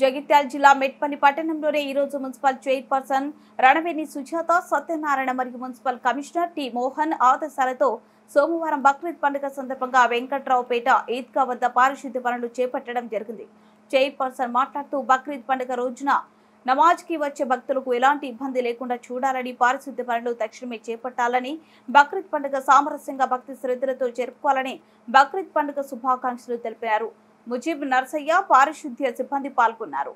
జగిత్యాల జిల్లా మెట్పల్లి పట్టణంలోనే ఈ రోజు మున్సిపల్ చైర్పర్సన్ రణవేణి సుజాత సత్యనారాయణ మరియు మున్సిపల్ కమిషనర్ టి మోహన్ ఆదేశాలతో సోమవారం బక్రీద్ పండుగ సందర్భంగా వెంకట్రావుపేట ఈద్గా వద్ద పారిశుద్ధ్య పనులు చేపట్టడం జరిగింది. చైర్పర్సన్ మాట్లాడుతూ బక్రీద్ పండుగ రోజున నమాజ్కి వచ్చే భక్తులకు ఎలాంటి ఇబ్బంది లేకుండా చూడాలని, పారిశుద్ధ్య పనులు తక్షణమే చేపట్టాలని, బక్రీద్ పండుగ సామరస్యంగా భక్తి శ్రద్ధలతో జరుపుకోవాలని బక్రీద్ పండుగ శుభాకాంక్షలు తెలిపారు. ముజీబ్ నర్సయ్య పారిశుద్ధ్య సిబ్బంది పాల్గొన్నారు.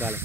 కాలే